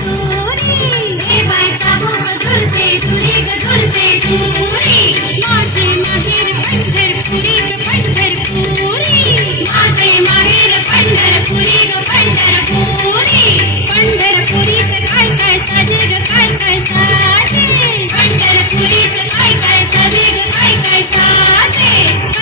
you.